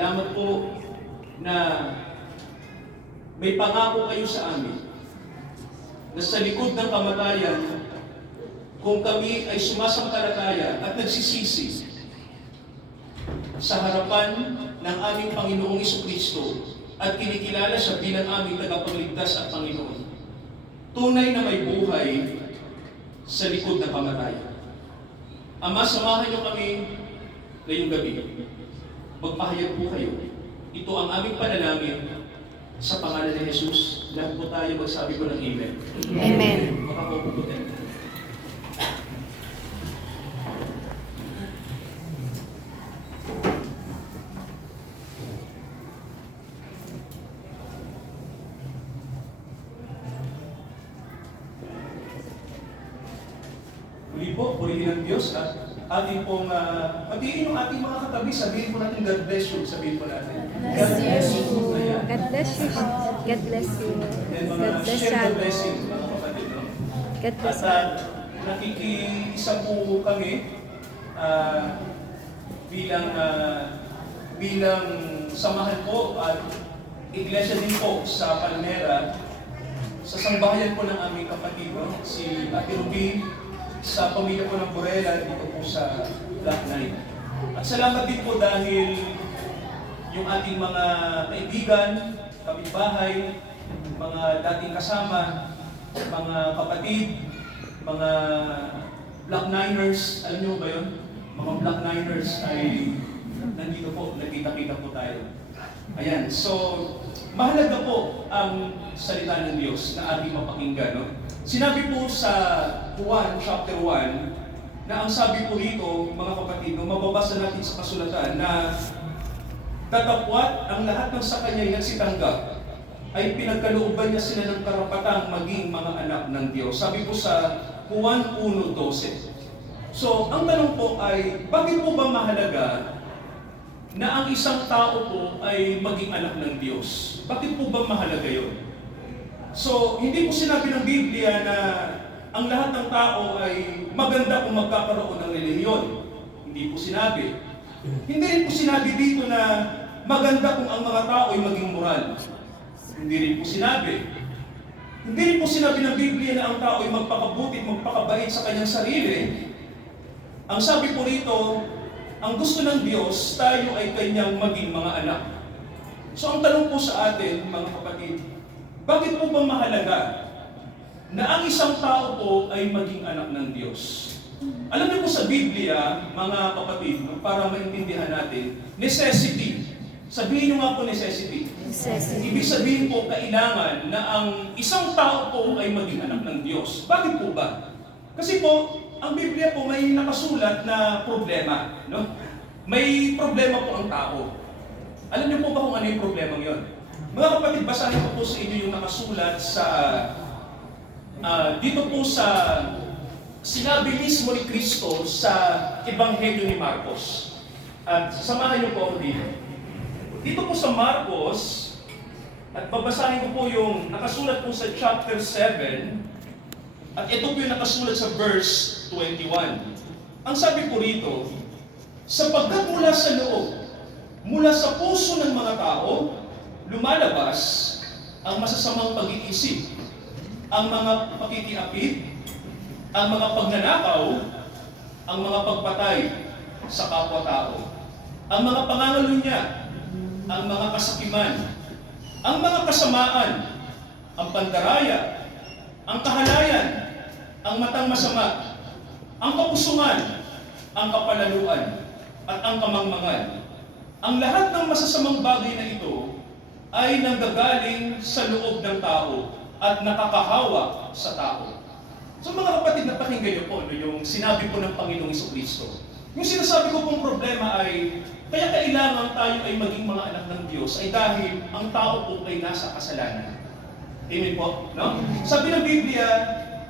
Salamat po na may pangako kayo sa amin na sa likod ng kamatayan, kung kami ay sumasampalataya at nagsisisi sa harapan ng aming Panginoong Jesucristo at kinikilala siya bilang aming tagapagligtas at Panginoon, tunay na may buhay sa likod ng kamatayan. Ama, samahan niyo kami ngayong gabi. Magpahayag po kayo. Ito ang aming panalangin sa pangalan ni Jesus. Lahat po tayo magsabi ko ng Amen. Amen. Makakaupo po tayo. Muli po, purihin ng Diyos at ating pong patiin yung ating mga katabi. Sabihin po natin, God bless you. Sabihin po natin. God bless you. Ayan. God bless you. God bless you. And God mga bless share the you. blessing, mga kapatid. No? God bless At nakikiisa po kami bilang samahan po at iglesia din po sa Palmera sa sambahayan po ng aming kapatid, no? Si Ate Ruby, sa pamilya po ng Borela dito po sa Black Knight. At salamat din po dahil yung ating mga kaibigan, kapitbahay, mga dating kasama, mga kapatid, mga Black Niners, alam niyo ba yun? Mga Black Niners ay nandito po, nagkita-kita po tayo. Ayan, so mahalaga po ang salita ng Diyos na ating mapakinggan. No? Sinabi po sa Juan chapter 1 na ang sabi po rito, mga kapatid, nung mababasa natin sa kasulatan na datapwat ang lahat ng sa kanya ay nagsitanggap ay pinagkalooban niya sila ng karapatang maging mga anak ng Diyos. Sabi po sa Juan 1:12. So, ang tanong po ay, bakit po ba mahalaga na ang isang tao po ay maging anak ng Diyos? Bakit po ba mahalaga yun? So, hindi po sinabi ng Biblia na ang lahat ng tao ay maganda kung magkakaroon ng relihiyon. Hindi po sinabi. Hindi rin po sinabi dito na maganda kung ang mga tao ay maging moral. Hindi rin po sinabi. Hindi rin po sinabi ng Biblia na ang tao ay magpakabuti, magpakabait sa kanyang sarili. Ang sabi po rito, ang gusto ng Diyos, tayo ay kanyang maging mga anak. So ang tanong po sa atin, mga kapatid, bakit po ba mahalaga na ang isang tao po ay maging anak ng Diyos? Alam niyo po sa Biblia, mga kapatid, para maintindihan natin, necessity. Sabihin niyo nga po necessity. Ibig sabihin po, kailangan na ang isang tao po ay maging anak ng Diyos. Bakit po ba? Kasi po, ang Biblia po may nakasulat na problema. No? May problema po ang tao. Alam niyo po ba kung ano yung problemang yon? Mga kapatid, basahin ko po sa inyo yung nakasulat sa dito po sa sinabi mismo ni Kristo sa Ebanghelyo ni Marcos. At samahan niyo po ako dito. Dito po sa Marcos, at babasahin ko po yung nakasulat po sa chapter 7, at ito po yung nakasulat sa verse 21. Ang sabi po rito, sapagkat mula sa loob, mula sa puso ng mga tao, lumalabas ang masasamang pag-iisip, ang mga pakikiapid, ang mga pagnanakaw, ang mga pagpatay sa kapwa-tao, ang mga pangangalunya, ang mga kasakiman, ang mga kasamaan, ang pandaraya, ang kahalayan, ang matang masama, ang kapusungan, ang kapalaluan, at ang kamangmangan. Ang lahat ng masasamang bagay na ito ay nanggagaling sa loob ng tao at nakakahawa sa tao. So mga kapatid, napakinggan niyo po yung sinabi po ng Panginoong Jesucristo. Yung sinasabi ko pong problema ay, kaya kailangan tayo ay maging mga anak ng Diyos ay dahil ang tao po ay nasa kasalanan. Amen po? No? Sabi ng Biblia,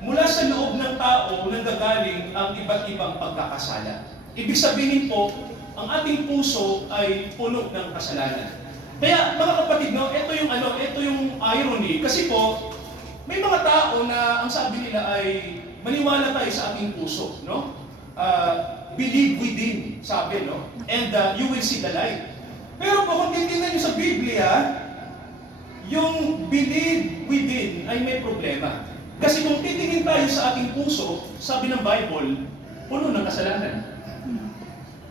mula sa loob ng tao nanggagaling ang iba't ibang pagkakasala. Ibig sabihin po, ang ating puso ay puno ng kasalanan. Kaya mga kapatid, no, ito yung irony. Kasi po, may mga tao na ang sabi nila ay maniwala tayo sa ating puso, no? Believe within, sabi, no? And you will see the light. Pero po, kung titingnan nyo sa Biblia, yung believe within ay may problema. Kasi kung titingin tayo sa ating puso, sabi ng Bible, puno ng kasalanan.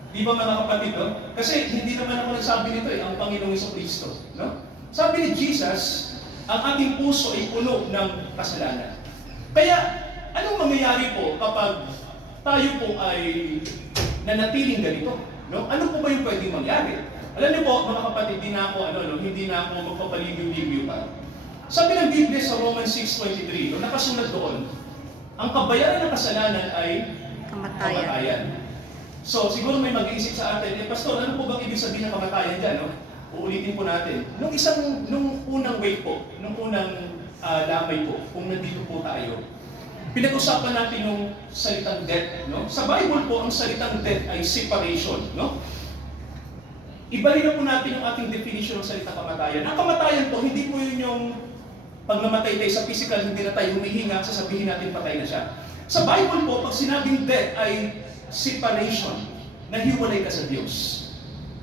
Di ba mga kapatid, no? Kasi hindi naman ako nagsabi nito ang Panginoong Jesucristo, no? Sabi ni Jesus, ang ating puso ay puno ng kasalanan. Kaya, anong mangyayari po kapag tayo po ay nanatiling ganito? No? Ano po ba yung pwedeng mangyari? Alam niyo po, mga kapatid, hindi na ako magpapaligiw-ligiw pa. Sabi ng Biblia sa Romans 6:23, nakasulat doon, ang kabayaran ng kasalanan ay kamatayan. So, siguro may mag-iisip sa atin, Pastor, ano po bang ibig sabihin ng kamatayan dyan? No? Uulitin po natin. Nung unang wave po, nung unang lamay po, kung nandito po tayo, pinag-usapan natin yung salitang death. No? Sa Bible po, ang salitang death ay separation. No? Ibahin na po natin yung ating definition ng salitang kamatayan. Ang kamatayan po, hindi po yun yung pag namatay tayo sa physical, hindi na tayo humihinga, sasabihin natin patay na siya. Sa Bible po, pag sinabing death ay separation, nahiwalay ka sa Diyos.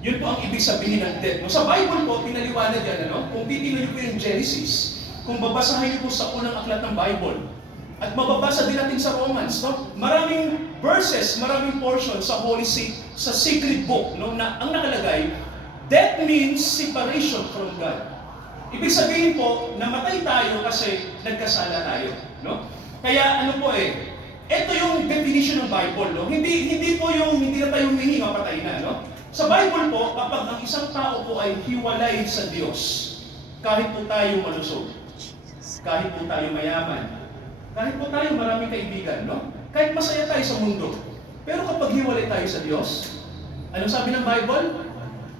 Yun po ang ibig sabihin ng death. No? Sa Bible po, pinaliwanag yan, kung titignan niyo po yung Genesis, kung babasahin niyo po sa unang aklat ng Bible, at mababasa din natin sa Romans, no? Maraming verses, maraming portion sa sa sacred book, no? Na ang nakalagay, death means separation from God. Ibig sabihin po, namatay tayo kasi nagkasala tayo, no? Kaya ito yung definition ng Bible, no? Hindi po yung hindi na tayo humihinga, patay na, no? Sa Bible po, kapag ang isang tao po ay hiwalay sa Diyos, kahit po tayo malusog, kahit po tayo mayaman, kahit po tayo maraming kaibigan, no? Kahit masaya tayo sa mundo, pero kapag hiwalay tayo sa Diyos, anong sabi ng Bible?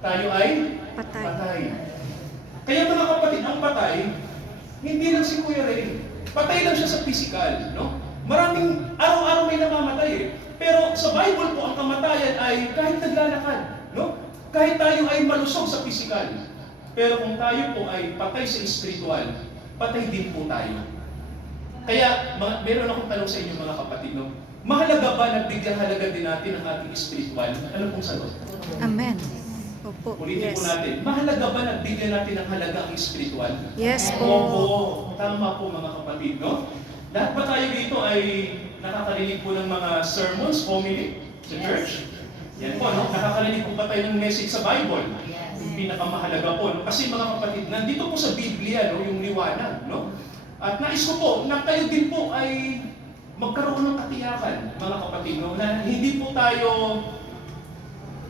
Tayo ay patay. Kaya mga kapatid, ang patay, hindi lang si Kuya Ray. Patay lang siya sa physical, no? Maraming araw-araw may namamatay eh. Pero sa Bible po, ang kamatayan ay kahit naglalakad, no? Kahit tayo ay malusog sa physical. Pero kung tayo po ay patay sa spiritual, patay din po tayo. Kaya, meron akong tanong sa inyo mga kapatid, no? Mahalaga ba na bigyan halaga din natin ang ating spiritual? Ano pong sagot? Amen. Opo. Ulitin Yes. po natin. Mahalaga ba na bigyan natin ang halaga ang spiritual? Yes po. Opo. Tama po mga kapatid, no? Lahat ba tayo dito ay nakakarinig po ng mga sermons, homily sa church? Yan po, no? Nakakarinig po ba tayo ng message sa Bible? Yung pinakamahalaga po, no? Kasi mga kapatid, nandito po sa Biblia, no? Yung liwanag, no? At nais ko po na kayo din po ay magkaroon ng katiyakan, mga kapatid, no? Na hindi po tayo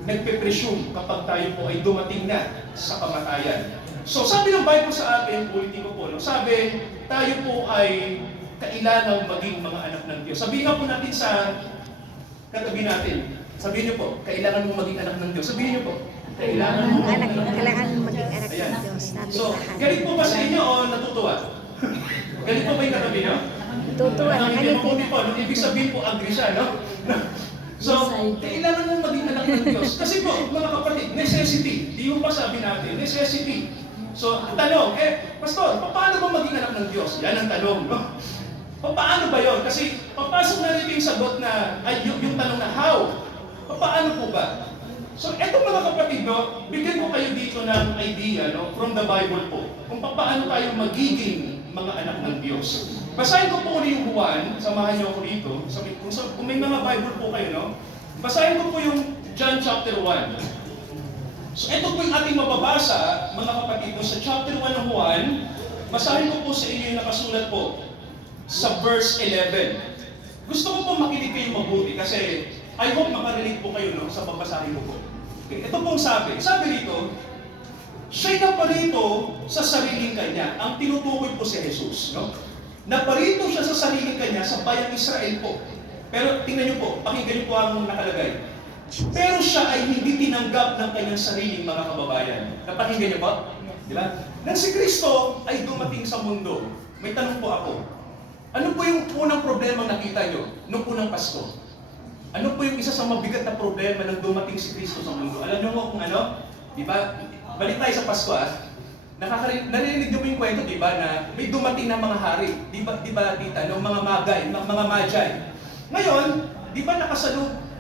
nagpe-presume kapag tayo po ay dumating na sa kamatayan. So sabi ng Bible sa atin, ulitin ko po, no? Sabi, tayo po ay kailangang maging mga anak ng Diyos. Sabihin po natin sa katabi natin, sabihin niyo po, kailangan mong maging anak ng Diyos. Sabihin niyo po, kailangan mong maging anak ng Diyos. Kailangan maging anak ng Diyos. So, galit po ba sa inyo o natutuwa? Galit po ba yung katabi niyo? Tutuwa. Hindi mabuti po. Ibig sabihin po, agree siya, no? So, kailangan mong maging anak ng Diyos. Kasi po, mga kapatid, necessity. Di mo pa sabi natin, necessity. So, tanong, Pastor, paano ba maging anak ng Diyos? Yan ang tanong, no? Paano ba yon? Kasi, papasok na rin yung sagot na, yung tanong na how? Paano po ba? So, eto mga kapatid, no, bigyan ko kayo dito ng idea, no, from the Bible po, kung paano tayo magiging mga anak ng Diyos. Basahin ko po ulit yung Juan, samahan niyo ako dito. Kung may mga Bible po kayo, no, basahin ko po yung John chapter 1. So, ito po yung ating mababasa, mga kapatid, no, sa chapter 1 ng Juan, basahin ko po sa inyo yung nakasulat po sa verse 11. Gusto ko po makinig kayo mabuti kasi I hope makarelate po kayo, no, sa babasahin ko po. Okay, ito pong sabi rito, siya'y naparito sa sariling kanya. Ang tinutukoy po si Jesus, no? Naparito siya sa sariling kanya sa bayang Israel po. Pero tingnan niyo po, pakinggan niyo po ang nakalagay. Pero siya ay hindi tinanggap ng kanyang sariling mga kababayan. Napakinggan niyo ba? Di ba? Nang si Kristo ay dumating sa mundo, may tanong po ako. Ano po yung unang problema nakita niyo nung unang Pasko? Ano po yung isa sa mabigat na problema nang dumating si Kristo sa mundo? Alam niyo mo kung ano? Di ba? Balik tayo sa Pasko, narinig niyo mo yung kwento, di ba, na may dumating na mga hari. Di ba tita, no? Mga magi. Ngayon, di ba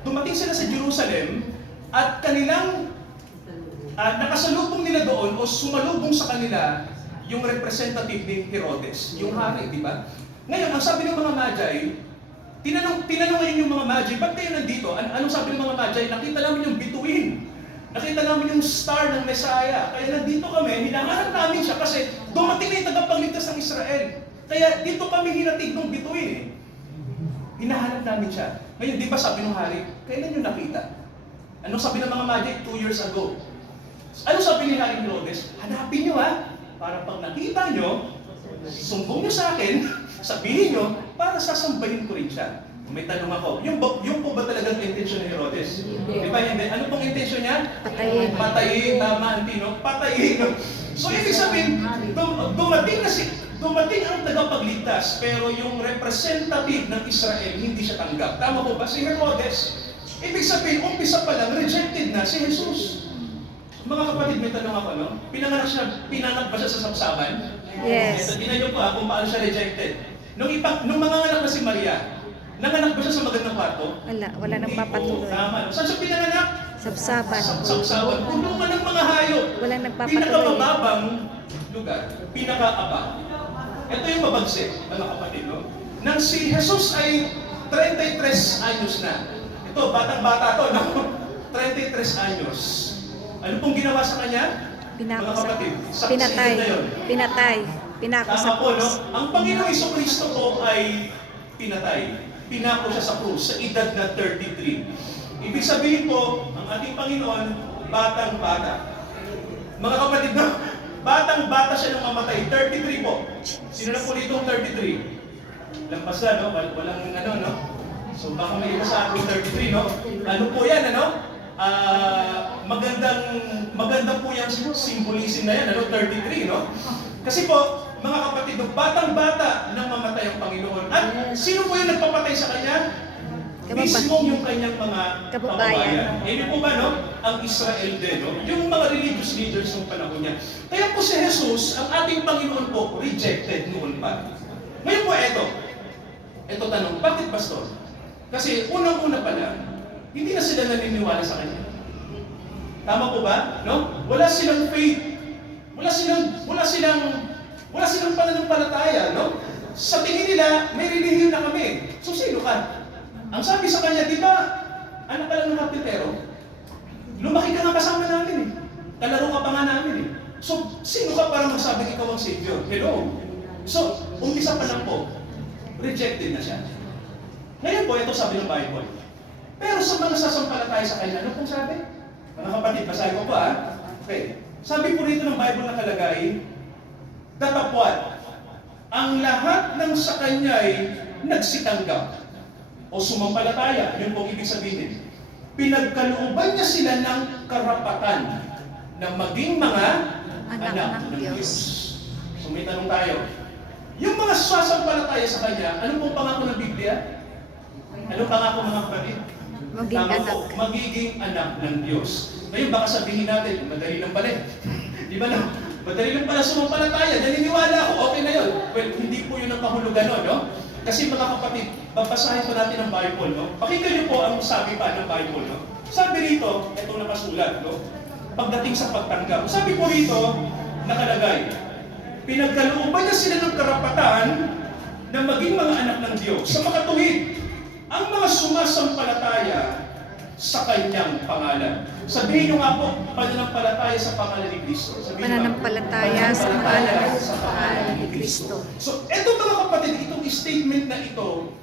dumating sila sa Jerusalem at kanilang nakasalubong nila doon o sumalubong sa kanila yung representative ni Herodes, yung hari, di ba? Ngayon, ang sabi ng mga Magi, tinanong ngayon yung mga Magi, ba't kayo nandito? Anong sabi ng mga Magi? Nakita namin yung bituin. Nakita namin yung star ng Messiah. Kaya nandito kami, hinahanap namin siya kasi dumating na yung tagapagligtas ng Israel. Kaya dito kami hinatig ng bituin eh. Hinahanap namin siya. Ngayon, di ba sabi ng hari, kailan nyo nakita? Anong sabi ng mga Magi? 2 years ago. Ano sabi ni Haring Herodes? Hanapin nyo ha, para pag nakita nyo, sumbong nyo sa akin, sabihin nyo, para sasambahin ko rin siya. May tanong ako, yung po ba talagang intention ni Herodes? Di ba hindi? Ano pong intention niya? Patayin. Patayin, tama, Antino? Patayin. So, ibig sabihin, dumating ang tagapagligtas, pero yung representative ng Israel, hindi siya tanggap. Tama po ba? Si Herodes. Ibig sabihin, umpisa pa lang, rejected na si Jesus. Mga kapatid, may tanong ako, no? Pinanganak ba siya sa sapsaban? Yes. Tingnan niyo po kung paano siya rejected. Nung mga anak na si Maria, nanganak ba siya sa magandang kwarto? Wala nang papatuloy. Tama. Saan siya pinanganak? Sapsaban. Sapsaban. Kulungan ng mga hayop. Walang nagpapatuloy. Pinakamababang lugar. Pinakaaba. Ito yung mabagsik, mga kapatid, no? Nang si Jesus ay 33 anyos na. Ito, batang-bata to, no? 33 anyos. Ano pong ginawa sa kanya? Pinako Mga sa kapatid, sa pinatay. na yun. Pinatay. Pinako sa Tama po, no? krus. Ang Panginoong Jesucristo po ay pinatay. Pinako siya sa krus sa edad na 33. Ibig sabihin po, ang ating Panginoon, batang-bata. Mga kapatid, no? Batang-bata siya nung mamatay. 33 po. Sino na po dito ang 33? Lampas na, no? Walang ano, no? So baka may iba sa ating 33, no? Ano po yan, ano? Magandang po yung symbolism na yan, ano? 33, no? Kasi po, mga kapatid, batang-bata nang mamatay ang Panginoon. At sino po yung nagpapatay sa kanya? Mismo yung kanyang mga kababayan. Hindi po ba, no? Ang Israel din, no? Yung mga religious leaders ng panahon niya. Kaya po si Jesus, ang ating Panginoon po, rejected noon pa. Ngayon po, ito tanong, bakit pastor? Kasi unang-una pala, hindi na sila naniniwala sa kanya. Tama po ba? No? Wala silang faith. Wala silang pananampalataya, no? Sa tingin nila, may relihiyon na kami. So, sino ka? Ang sabi sa kanya, di ba, anak ka lang ng kapitero? Lumaki ka nga kasama namin eh. Kalaro ka pa nga namin eh. So, sino ka para magsabing ikaw ang Savior? Hello? So, umpisa pa lang po, rejected na siya. Ngayon po, ito sabi ng Bible. Pero sa mga sasampalataya sa kanya, ano pong sabi? Mga kapatid, basahin ko pa Okay. Sabi po rito ng Bible nakalagay, datapwat, ang lahat ng sa kanya ay nagsitanggap o sumampalataya. Yun pong ibig sabihin. Pinagkalooban niya sila ng karapatan na maging mga anak ng Diyos. So may tanong tayo. Yung mga sasampalataya sa kanya, anong pong pangako ng Biblia? Anong pangako mga kapatid? Maging Tama anak. po, magiging anak ng Diyos. Ngayon baka sabihin natin, madali lang pala. Di ba na? Madali lang pala sumampalataya. Naniniwala ako, okay na yun. Well, hindi po yun ang kahulugan, no? Kasi mga kapatid, babasahin pa natin ang Bible, no? Pakinggan niyo po ang sabi pa ng Bible, no? Sabi rito, itong nakasulat, no? Pagdating sa pagtanggap. Sabi po rito, nakalagay, pinagkalooban niya sila ng karapatan na maging mga anak ng Diyos sa makatuwid ang mga sumasampalataya sa Kanyang pangalan. Sabihin niyo nga po, pananampalataya sa pangalan ni Kristo. Pananampalataya sa pangalan ni Kristo. So, ito mga kapatid, itong statement na ito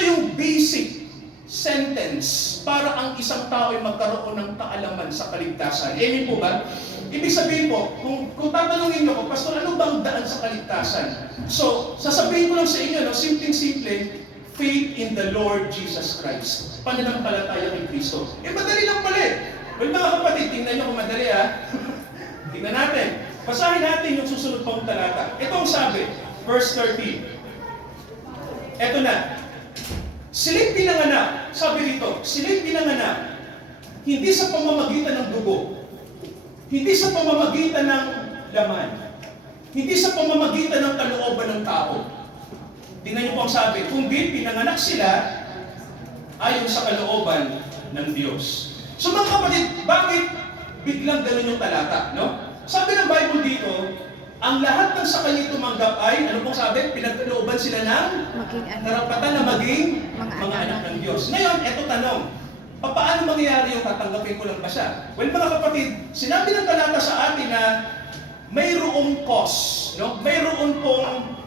yung basic sentence para ang isang tao ay magkaroon ng kaalaman sa kaligtasan. Amen po ba? Ibig sabihin po, kung tatanungin niyo ko, Pastor, ano bang daan sa kaligtasan? So, sasabihin ko lang sa inyo, no, simpleng-simple, faith in the Lord Jesus Christ. Pananampalataya kay Kristo. Madali lang pala eh. Well, mga kapatid, tingnan nyo kung madali Tingnan natin. Basahin natin yung susunod pang talata. Ito ang sabi, verse 13. Ito na. Sila'y pinanganak, sabi rito, sila'y pinanganak, hindi sa pamamagitan ng dugo, hindi sa pamamagitan ng laman, hindi sa pamamagitan ng kalooban ng tao. Tingnan niyo po ang sabi, kundi pinanganak sila ayon sa kalooban ng Diyos. So mga kapatid, bakit biglang ganun yung talata, no? Sabi ng Bible dito, ang lahat ng sa kanya tumanggap ay, ano pong sabi? Pinagkalooban sila ng Maging anak. karapatan na maging Mga mga anak. anak ng Diyos. Ngayon, eto tanong, paano mangyayari yung tatanggapin ko lang ba siya? Well, mga kapatid, sinabi ng talata sa atin na mayroong cause, no? Mayroon pong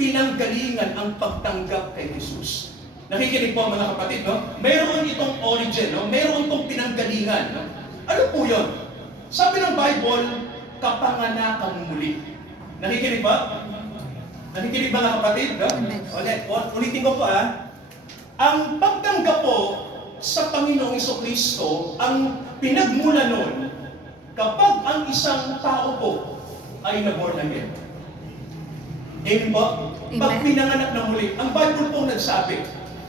pinanggalingan ang pagtanggap kay Jesus. Nakikinig po mga kapatid, no? Mayroon itong origin, no? Mayroon itong pinanggalingan, no? Ano po yun? Sabi ng Bible, kapanganakan muli. Nakikinig ba? Nakikinig ba mga kapatid? No? Ulitin ko po Ang pagtanggap po sa Panginoong Jesucristo, ang pinagmula nun, kapag ang isang tao po ay na-born again. Amen po? Pag Amen. pinanganak na muli, ang Bible po nagsabi.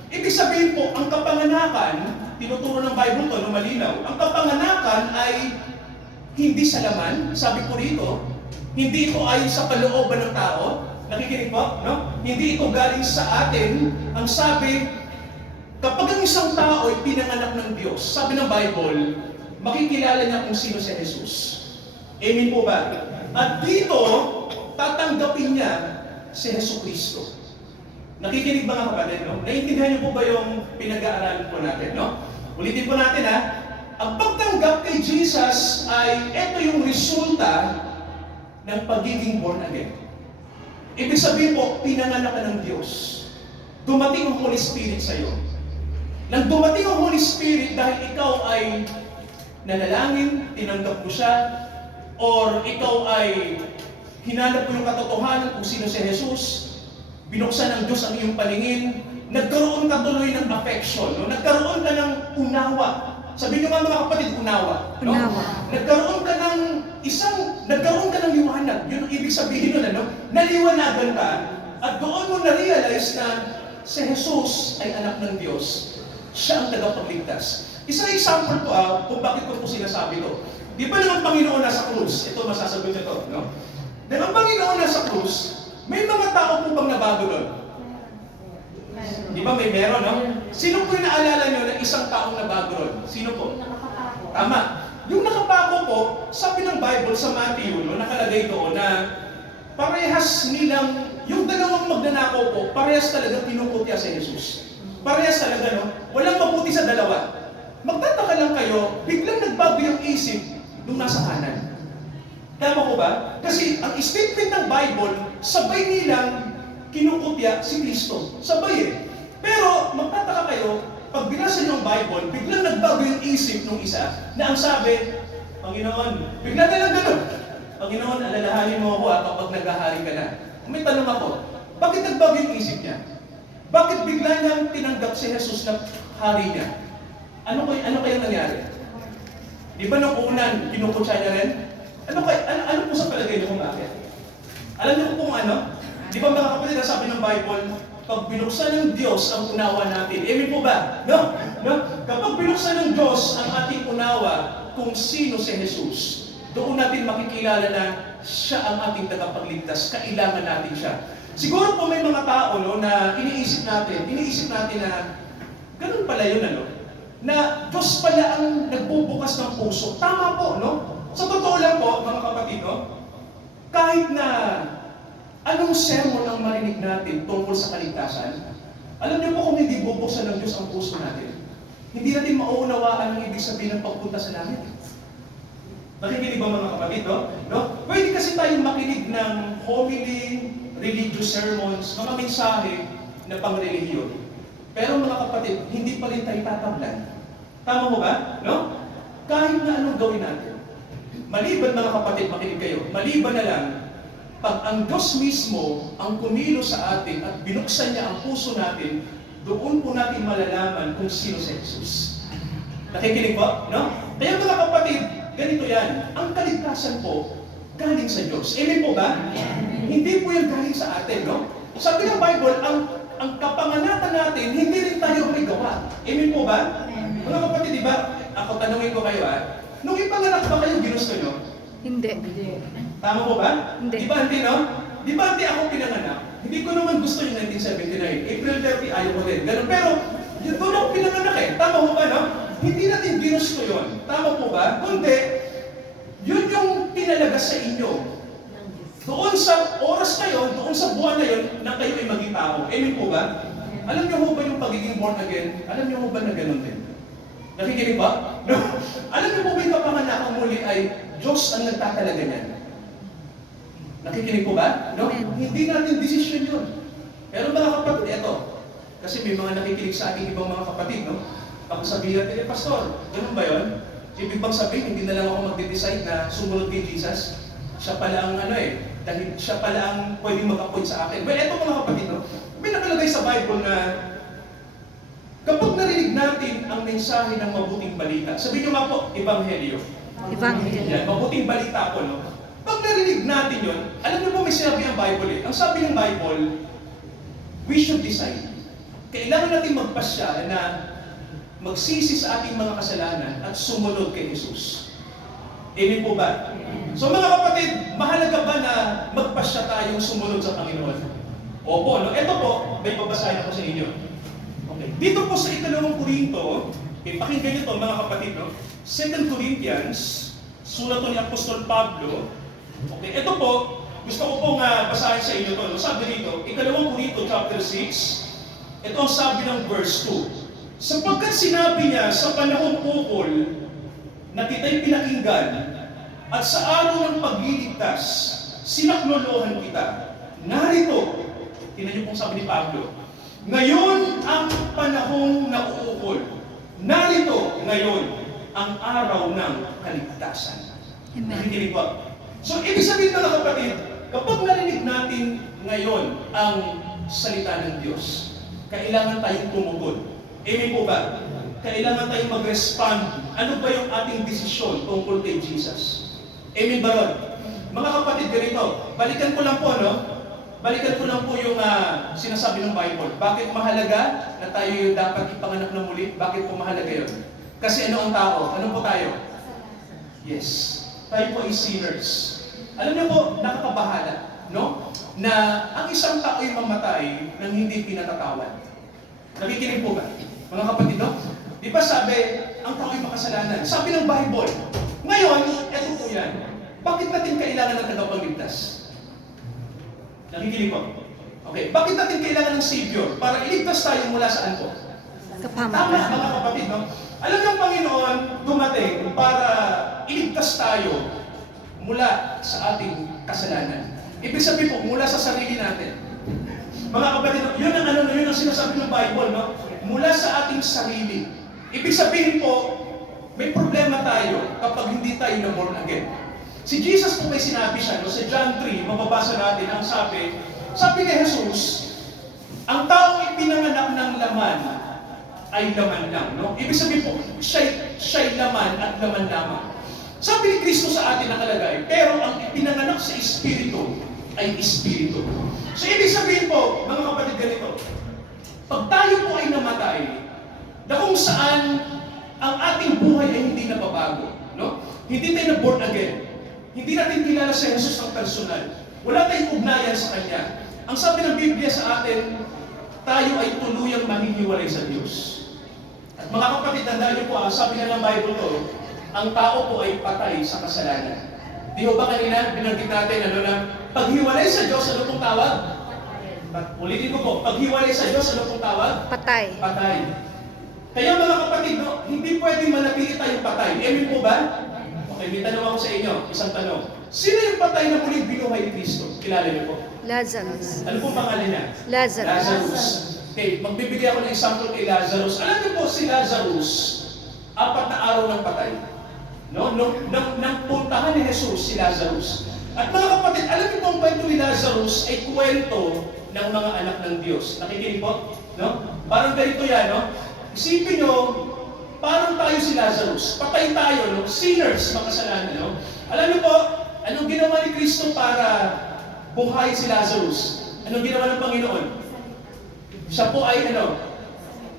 Ibig sabihin po, ang kapanganakan, tinuturo ng Bible to, no, malinaw, ang kapanganakan ay hindi sa laman, sabi ko rito, hindi ito ay sa kalooban ng tao. Nakikinig po? No? Hindi ito galing sa atin. Ang sabi, kapag ang isang tao ay pinanganak ng Diyos, sabi ng Bible, makikilala niya kung sino si Jesus. Amen po ba? At dito, tatanggapin niya si Jesucristo. Nakikinig ba nga kapatid? No? Naiintindihan niyo po ba yung pinag-aaralan po natin? No? Ulitin po natin ang pagtanggap kay Jesus ay ito yung resulta ng pagiging born again. Ibig sabihin po, pinanganak ka ng Diyos. Dumating ang Holy Spirit sa iyo. Nang dumating ang Holy Spirit dahil ikaw ay nanalangin, tinanggap mo siya, or ikaw ay hinanap mo yung katotohanan kung sino si Jesus, binuksan ng Diyos ang iyong paningin, nagkaroon ka tuloy ng affection, no? Nagkaroon ka ng unawa. Sabi niyo nga mga kapatid, unawa. No? Unawa. Nagkaroon ka ng liwanag. Yun ang ibig sabihin nun, ano? Naliwanagan ka, at doon mo na-realize na si Jesus ay anak ng Diyos. Siya ang tagapagligtas. Isang example po kung bakit ko po sinasabi to. Di ba naman Panginoon nasa krus? Ito masasagot nyo to, no? Di ba Panginoon nasa krus? May mga tao po bang nabago doon? Di ba may meron, no? Sino po yung naalala nyo na isang taong nabago doon? Sino po? Tama. Yung nakapako po, sabi ng Bible sa Matthew, no, nakalagay doon na parehas nilang, yung dalawang magnanakaw po, parehas talaga pinuputya si Jesus. Parehas talaga, no? Walang mabuti sa dalawa. Magtataka lang kayo, biglang nagbago yung isip nung nasa kanan. Tama ko ba? Kasi ang statement ng Bible, sabay nilang kinukutya si Kristo. Sabay Pero magtataka kayo, pag binasa niyo ang Bible, biglang nagbago yung isip ng isa na ang sabi, Panginoon, bigla na lang gano'n. Panginoon, alalahanin mo ako kapag naghahari ka na. May tanong ako, bakit nagbago yung isip niya? Bakit bigla niyang tinanggap si Jesus na hari niya? Ano kaya nangyari? Di ba nung unan, kinukutya niya rin? Ano po sa palagay niyo kung bakit? Alam niyo kung ano? Di ba mga kapatid, sabi ng Bible, pag binuksan ng Diyos ang unawa natin, amen po ba? No? Kapag binuksan ng Diyos ang ating unawa kung sino si Jesus, doon natin makikilala na siya ang ating tagapagligtas, kailangan natin siya. Siguro po may mga tao, no, na iniisip natin na ganun pala yun, ano? Na Diyos pala ang nagbubukas ng puso. Tama po, no? Sa totoo lang po, mga kapatid, no? Kahit na anong sermon ang marinig natin tungkol sa kaligtasan, alam niyo po kung hindi bubuksan ng Diyos ang puso natin, hindi natin mauunawaan ang ibig sabihin ng pagpunta sa langit. Nakikinig ba mga kapatid, no? Pwede kasi tayong makinig ng homily, religious sermons, mga mensahe na pang-relihiyon. Pero mga kapatid, hindi pa rin tayo tatablan. Tama mo ba? No? Kahit na anong gawin natin. Maliban mga kapatid, makinig kayo, maliban na lang, pag ang Diyos mismo ang kumilo sa atin at binuksan niya ang puso natin, doon po natin malalaman kung sino si Jesus. Nakikinig po? No? Kaya mga kapatid, ganito yan. Ang kaligtasan po, galing sa Diyos. Amen po ba? Hindi po yan galing sa atin, no? Sabi ng Bible, ang kapanganakan natin, hindi rin tayo may gawa. Amen po ba? Mga kapatid, di ba? Ako tanungin ko kayo, nung ipanganak ba kayo, ginusto nyo? Hindi. Tama po ba? Hindi. Di ba, hindi, no? Di ba, hindi ako pinanganak? Hindi ko naman gusto yung 1979. April 30, ayaw ko din. Ganun. Pero, yun doon ako pinanganak Tama po ba, no? Hindi natin ginusto yun. Tama po ba? Kundi, ipinalaga sa inyo. Doon sa oras na yun, doon sa buwan na yun, na kayo ay maging tao. Amen po ba? Alam niyo ho ba yung pagiging born again? Alam niyo ho ba na ganun din? Nakikinig ba? No. Alam niyo po ba yung kapanganakang muli ay Diyos ang nagtatalaga niyan? Nakikinig po ba? No? Hindi natin desisyon yun. Pero mga kapatid, eto. Kasi may mga nakikinig sa ating ibang mga kapatid, no? Baka sabihin natin, Pastor, ganun ba yun? Ibig bang sabihin, hindi na lang ako magde-decide na sumunod kay Jesus? Siya pala ang dahil siya pala ang pwedeng mag-appoint sa akin. Well, eto mga kapatid, no? May nakalagay sa Bible na kapag narinig natin ang mensahe ng mabuting balita, sabihin nyo nga po, Ebanghelyo. Ebanghelyo. Yan, mabuting balita po, no? Pag narinig natin yun, alam niyo po may sinabi ang Bible eh. Ang sabi ng Bible, we should decide. Kailangan natin magpasya na magsisi sa ating mga kasalanan at sumunod kay Jesus. Amen po ba? So mga kapatid, mahalaga ba na magpasya tayong sumunod sa Panginoon? Opo, no? Ito po, may babasahin ako sa inyo. Okay. Dito po sa ikalawang Korinto, pakinggan niyo ito mga kapatid, no? 2 Corinthians, sulat ni Apostol Pablo. Okay, ito po, gusto ko pong basahin sa inyo ito. No? Sabi dito, ikalawang Korinto chapter 6, ito ang sabi ng verse 2. Sapagkat sinabi niya sa panahong ukol na kita'y pinakinggan at sa araw ng pagliligtas, sinaklolohan kita. Narito, tingnan niyo pong sabi ni Pablo, ngayon ang panahong nauukol. Narito, ngayon, ang araw ng kaligtasan. Amen. Nakikinig ba? So, ibig sabihin mga kapatid, kapag narinig natin ngayon ang salita ng Diyos, kailangan tayong tumugon. Amen po ba? Kailangan tayong mag-respond. Ano ba yung ating desisyon tungkol kay Jesus? Amen ba ron? Mga kapatid, ganito, balikan ko lang po, no? Balikan ko lang po yung sinasabi ng Bible. Bakit mahalaga na tayo yung dapat ipanganak na muli? Bakit po mahalaga yun? Kasi ano ang tao? Ano po tayo? Yes. Tayo po ay sinners. Alam niyo po, nakakabahala, no? Na ang isang tao ay mamatay nang hindi pinatatawad. Nakikinig po ba? Mga kapatid, no? Di ba sabi, ang tao ay makasalanan? Sabi ng Bible. Ngayon, eto po yan. Bakit natin kailangan ng tagapagligtas? Nakikinig po? Okay. Bakit natin kailangan ng Savior? Para iligtas tayo mula saan po? Tama, Kapamakan. mga kapatid, no? Alam niyo ang Panginoon dumating para iligtas tayo mula sa ating kasalanan. Ibig sabihin po, mula sa sarili natin. Mga kapatid, yun ang sinasabi ng Bible, no? Mula sa ating sarili. Ibig sabihin po, may problema tayo kapag hindi tayo na born again. Si Jesus po may sinabi siya, no? Sa John 3, mababasa natin ang sabi ni Jesus, ang taong ipinanganak ng laman ay laman lang, no? Ibig sabihin po, siya'y laman at laman lamang. Sabi ni Kristo sa atin nakalagay, pero ang ipinanganak sa Espiritu ay Espiritu. So ibig sabihin po, mga kapatid, ganito, pag tayo po ay namatay, na kung saan ang ating buhay ay hindi nababago, no? Hindi tayo na born again. Hindi natin kilala si Jesus ng personal. Wala tayong ugnayan sa Kanya. Ang sabi ng Biblia sa atin, tayo ay tuluyang mahihiwalay sa Diyos. At mga kapatid, tandaan niyo po, sabi nga ng Bible to, ang tao po ay patay sa kasalanan. Di ba kanina, binanggit natin, na paghiwalay sa Diyos, ano pong tawag? Ulitin ko po, paghiwalay sa Diyos, ano pong tawag? Patay. Patay. Kaya mga kapatid, no, hindi pwedeng manatili tayong patay. Amen po ba? Okay, may tanong ako sa inyo, isang tanong. Sino yung patay na muling binuhay ni Kristo? Kilala niyo po? Lazarus. Ano pong pangalan niya? Lazarus. Okay, magbibigay ako ng example kay Lazarus. Alam niyo po si Lazarus, 4 na araw ng patay. No? Nang puntahan ni Jesus si Lazarus. At mga kapatid, alam niyo po ang kwento ni Lazarus ay kwento ng mga anak ng Diyos. Nakikinig po? No? Parang ganito yan, no? Isipin nyo, parang tayo si Lazarus. Patay tayo, no? Sinners, makasalanan, no? Alam niyo po, anong ginawa ni Kristo para buhay si Lazarus? Anong ginawa ng Panginoon? Siya po ay,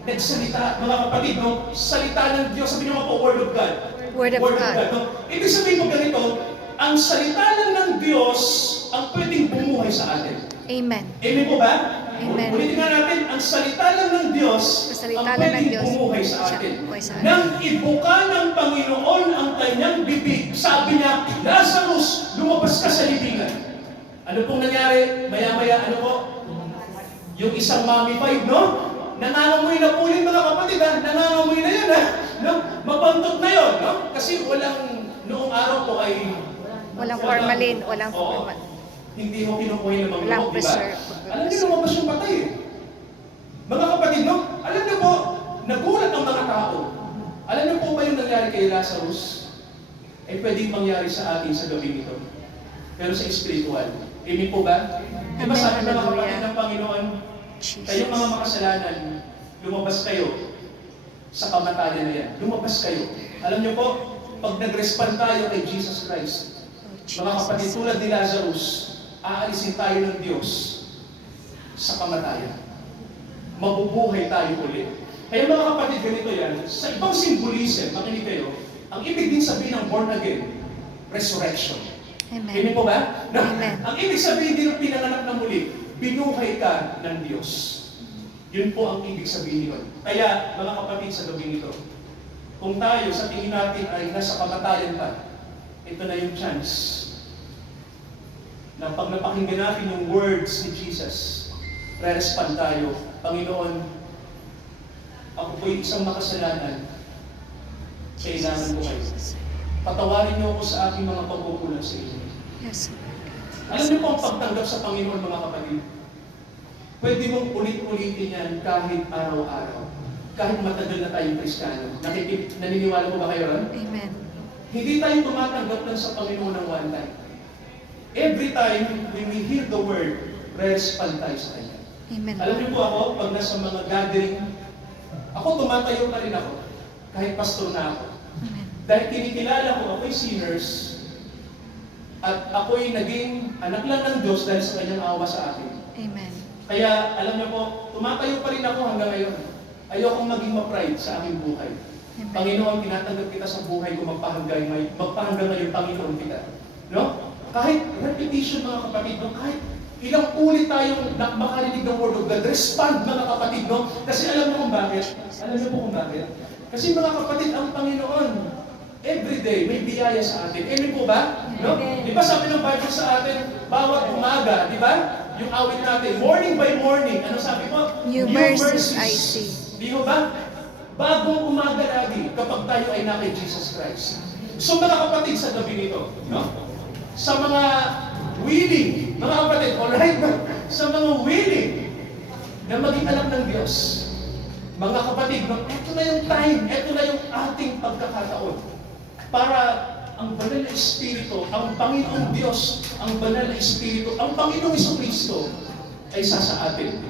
nagsalita, mga kapatid, no? Salita ng Diyos. Sabi niyo po, Word of God. Word of God. No? Ibig sabihin mo ganito, ang salita lang ng Diyos ang pwedeng bumuhay bumuhay sa atin. Amen. Amen po ba? Amen. Ulitin nga natin, ang salita lang ng Diyos Ang salita ang lang ng pwedeng Diyos, bumuhay sa siya atin. bumuhay sa atin. Nang ibuka ng Panginoon ang kanyang bibig, sabi niya, Lazarus, lumabas ka sa libingan. Ano pong nangyari? Maya-maya, ano po? Yung isang mummified, no? Nangangamoy na po yun, mga kapatid, ha? Nangangamoy na yun, ha? No? Mabantot na yun, no? Kasi noong araw po ay... Walang formalin, walang Oo. formalin. Hindi mo kinukuha yung mga Walang loob, di ba? preserve. Alam niyo, lumabas yung patay, eh. Mga kapatid, no? Alam niyo po, nagulat ang mga tao. Alam niyo po ba yung nangyari kay Lazarus? Ay pwedeng mangyari sa atin sa gabi nito. Pero sa spiritual. Amen po ba? Di ba Amen. sabi mga Hallelujah. kapatid ng Panginoon, kayong mga makasalanan, lumabas kayo sa kamatayan na yan. Lumabas kayo. Alam niyo po, pag nag-respond tayo kay Jesus Christ, mga kapatid, tulad ni Lazarus, aalisin tayo ng Diyos sa kamatayan. Mabubuhay tayo ulit. Kaya mga kapatid, ganito yan. Sa ibang symbolism, makinig kayo, ang ibig din sabihin ng born again, resurrection. Amen. Amen po ba? No? Amen. Ang ibig sabihin din ng pinanganak na muli, binuhay ka ng Diyos. Yun po ang ibig sabihin nun. Kaya, mga kapatid, sa gabing ito, kung tayo sa tingin natin ay nasa kamatayan pa, ito na yung chance na pag napakinggan natin yung words ni Jesus, re-respond tayo, Panginoon, ako po'y isang makasalanan, kailangan ko kayo. Patawarin niyo ako sa aking mga pagkukulang sa inyo. Yes. Alam niyo po ang pagtanggap sa Panginoon, mga kapatid. Pwede mong ulit-ulitin yan kahit araw-araw. Kahit matagal na tayong Kristiyano. Naniniwala po ba kayo ron? Amen. Hindi tayo tumatanggap lang sa Panginoon ng one time. Every time when we hear the word, respond tayo sa Kanya. Amen. Alam niyo po ako, pag nasa mga gathering, ako tumatayo pa rin ako. Kahit pastor na ako. Amen. Dahil kinikilala ko, ako'y sinners, at ako'y naging anak lang ng Diyos dahil sa Kanyang awa sa akin. Amen. Kaya, alam niyo po, tumatayo pa rin ako hanggang ngayon. Ayokong maging ma-pride sa aking buhay. Amen. Panginoon, tinatanggap kita sa buhay ko, magpahanggang ngayon, Panginoon kita. No? Kahit repetition, mga kapatid, no? Kahit ilang ulit tayong makarinig ng Word of God, respond, mga kapatid, no? Kasi alam mo kung bakit? Alam niyo po kung bakit? Kasi mga kapatid, ang Panginoon, everyday may biyaya sa atin. Amen po ba? No? Di ba sabi ng Bible sa atin, bawat umaga, di ba? Yung awit natin, morning by morning, ano sabi mo? New mercies I see. Di mo ba? Bagong umaga lagi kapag tayo ay na kay Jesus Christ. So mga kapatid sa gabi nito, no? Sa mga willing, mga kapatid, alright? Sa mga willing na maging anak ng Diyos, mga kapatid, no? Ito na yung time, ito na yung ating pagkakataon para ang banal na Espiritu, ang Panginoong Diyos, ang banal na Espiritu, ang Panginoong Jesucristo ay sa atin.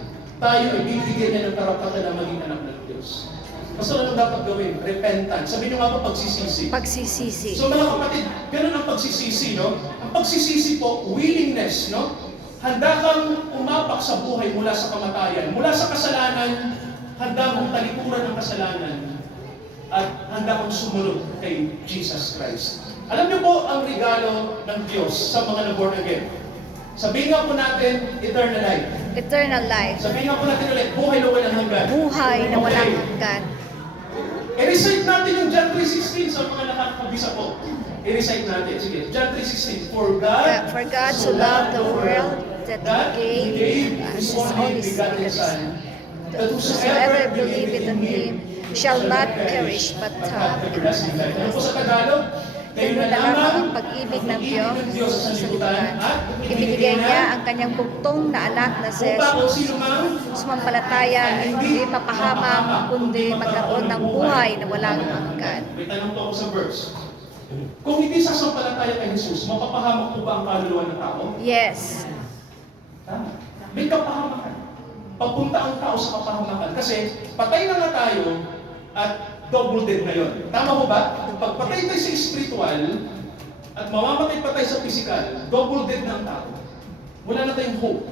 Tayo ay bibigyan niya ng karapatan na maging anak ng Diyos. Basta anong dapat gawin? Repentance. Sabi niyo nga po, pagsisisi. Pagsisisi. So mga kapatid, ganun ang pagsisisi, no? Ang pagsisisi po, willingness, no? Handa kang umapak sa buhay mula sa kamatayan, mula sa kasalanan, handa mong talikuran ang kasalanan, at handa kang sumunod kay Jesus Christ. Alam niyo po ang regalo ng Diyos sa mga na-born again. Sabihin nga po natin, eternal life. Eternal life. Sabihin nga po natin ulit, buhay na walang hanggan. Buhay na walang Okay. hanggan. I-recite natin yung John 3:16 sa mga nakakabisa po. I-recite natin. Sige, John 3:16. For God so loved the world that He gave His only begotten Son, that whosoever believeth in Him shall not perish but have everlasting life. Ano po sa Tagalog? Ganun na lamang ang pag-ibig ng Diyos sa sanlibutan. Ibinigay niya ang kanyang bugtong na anak na si Upang Jesus. sino mang Sumampalataya ay hindi mapahamak, kundi magkaroon ng buhay na walang hanggan. May tanong po ako sa verse. Kung hindi sasampalataya kay Jesus, mapapahamak po ba ang kaluluwa ng tao? Yes. Tama. May kapahamakan. Papunta ang tao sa kapahamakan. Kasi patay na nga tayo at double dead na yun. Tama mo ba? Pag patay tayo sa spiritual at mamamatay pa tayo sa physical, double dead na ang tao. Wala na tayong hope.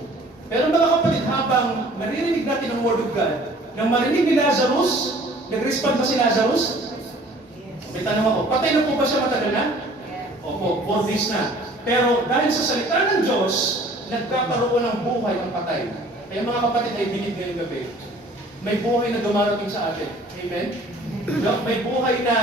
Pero mga kapatid, habang maririnig natin ang Word of God, nang marinig ni Lazarus, nag-respond ba si Lazarus? May tanong ako, patay na po ba siya matagal na? Opo, 4 days na. Pero dahil sa salita ng Diyos, nagkakaroon ng buhay ang patay. Kaya mga kapatid, ay bilib ngayong gabi. May buhay na dumarating sa atin. Amen? May buhay na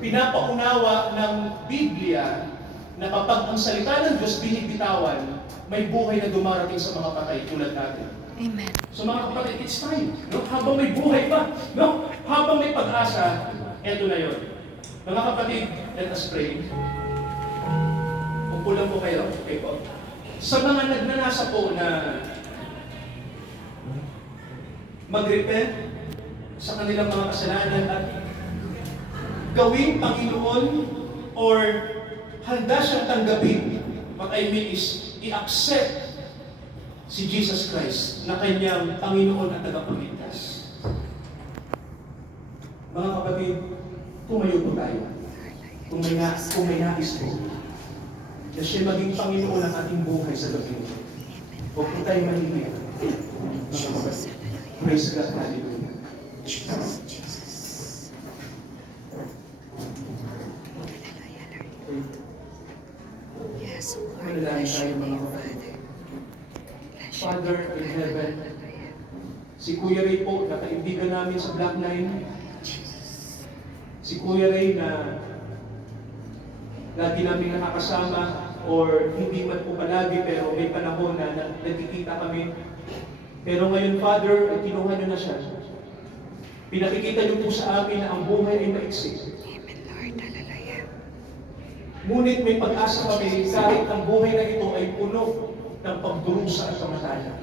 pinapaunawa ng Biblia na kapag ang salita ng Diyos binibitawan, may buhay na dumarating sa mga patay tulad natin. Amen. So mga kapatid, it's time. No? Habang may buhay pa, no? Habang may pag-asa, eto na yon. Mga kapatid, let us pray. Upo lang po kayo. Okay po. Sa mga nagnanasa po na mag-repent sa kanilang mga kasalanan at gawing Panginoon or handa siyang tanggapin, what I mean is i-accept si Jesus Christ na kanyang Panginoon at tagapagligtas. Mga kapatid, tumayo po tayo. Kung may nais po na siya maging Panginoon ang ating buhay sa gabi. Huwag po tayo mahihiya. Mga kapatid, praise God, hallelujah. Yes, Lord. Manalangin Bless tayo your mga name, kapatid. Father. Bless your Father name, in Father. heaven, si Kuya Ray po, nakaibigan namin sa Black Line. Jesus. Si Kuya Ray na lagi namin nakakasama or hindi man po palagi pero may panahon na nagkikita kami. Pero ngayon, Father, ay kinuha niyo na siya. Pinakikita niyo po sa amin na ang buhay ay maiksi. Amen, Lord. Hallelujah. Ngunit may pag-asa kami kahit ang buhay na ito ay puno ng pagdurusa at kamatayan.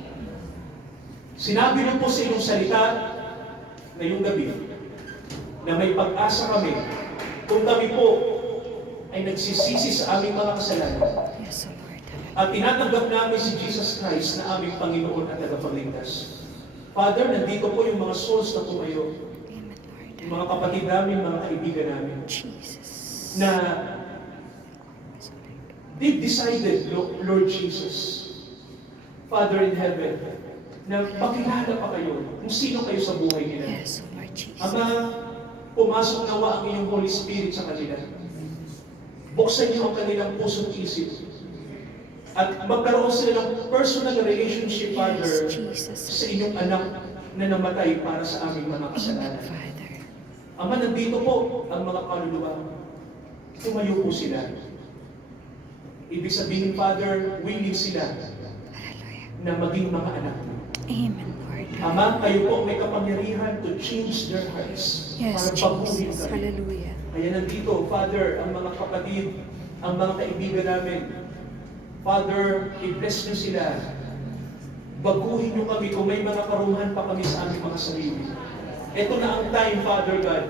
Sinabi niyo po sa inyong salita ngayong gabi na may pag-asa kami kung kami po ay nagsisisi sa aming mga kasalanan Yes, Lord. at tinatanggap namin si Jesus Christ na aming Panginoon at tagapagligtas. Father, nandito po yung mga souls na tumayo, Amen, Lord. yung mga kapatid namin, mga kaibigan namin, Jesus. na they've decided, Lord Jesus, Father in heaven, na pakilala pa kayo kung sino kayo sa buhay nila. Yes, Lord Jesus. Ama, pumasok nawa ang iyong Holy Spirit sa kanila. Buksan niyo ang kanilang puso't isip. At magkaroon sila ng personal relationship, Father, Yes, Jesus. sa inyong anak na namatay para sa aming mga Amen, kasalanan. Father. Ama, nandito po ang mga kaluluwa. Tumayo po sila. Ibig sabihin, Father, willing sila Hallelujah. na maging mga anak mo. Amen, Lord. Ama, kayo po may kapangyarihan to change their hearts Yes, para baguhin Jesus. kami. Hallelujah. Kaya nandito, Father, ang mga kapatid, ang mga kaibigan namin. Father, i-bless niyo sila. Baguhin niyo kami kung may mga karuhan pa kami sa aming mga sarili. Ito na ang time, Father God,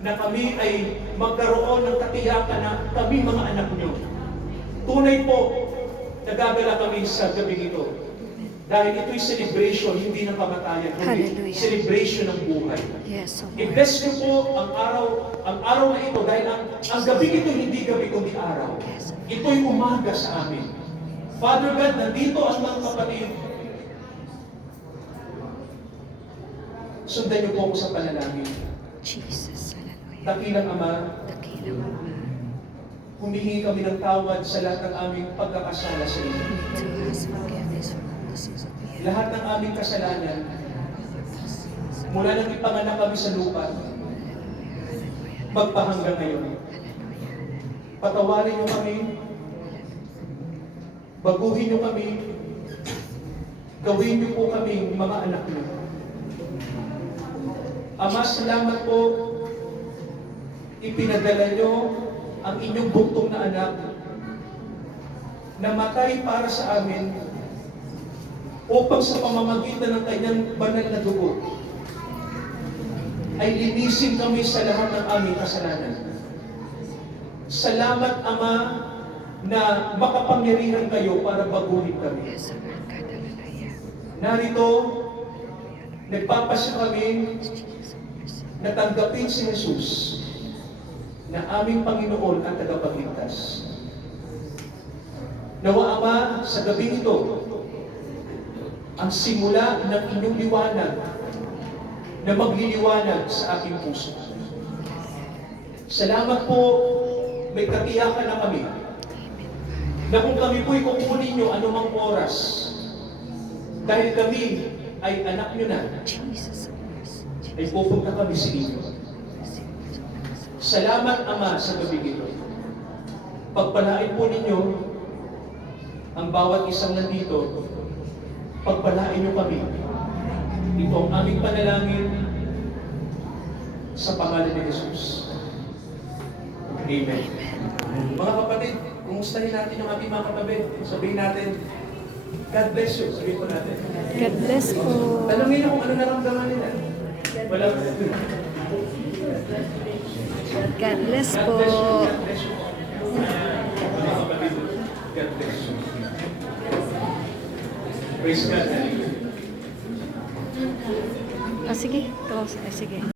na kami ay magkaroon ng katiyakan na kami mga anak niyo. Tunay po, nagagala kami sa gabi ito. Dahil ito'y celebration, hindi ng kamatayan, kundi Hallelujah. celebration ng buhay. Yes, Lord. I-bless niyo po ang araw na ito dahil ang gabi ito hindi gabi kundi araw. Yes. Ito'y umaga sa amin. Father God, nandito ang mga kapatid. Sundan niyo po ako sa panalangin. Jesus. Hallelujah. Dakilang Ama, Dakilang Ama. humihingi kami ng tawad sa lahat ng aming pagkakasala sa inyo. To us forgiveness for all the sins that we have. Lahat ng aming kasalanan, mula nang ipanganak kami sa lupa, magpahanggang ngayon. Patawarin niyo kami, baguhin niyo kami, gawin niyo po kami mga anak niyo. Ama, salamat po, ipinadala niyo ang inyong buktong na anak na matay para sa amin upang sa pamamagitan ng kanyang banal na dugo ay linisin kami sa lahat ng aming kasalanan. Salamat, Ama, na makapangyarihan kayo para baguhin kami. Yes, Lord God. Hallelujah. Narito, nagpapasya kami Jesus. na tanggapin si Jesus na aming Panginoon at tagapagligtas. Nawa, Ama, sa gabi ito, ang simula ng inyong liwanag na magliliwanag sa aking puso. Salamat po, may katiyakan na kami na kung kami po'y kukunin nyo anumang oras, dahil kami ay anak nyo na, Jesus. ay pupunta kami sa inyo. Salamat, Ama, sa gabing ito. Pagpalain po ninyo ang bawat isang nandito. Pagpalain nyo kami. Ito ang aming panalangin sa pangalan ni Jesus. Amen. Mga kapatid, kumustahin natin yung ating mga katabi. Sabihin natin, God bless you. Sabihin po natin. God bless po. Tanungin niyo kung ano naramdaman nila. Wala. God bless God po. bless you. God bless you. Mga kapatid, God bless you. Praise God. Ah, sige. Sige.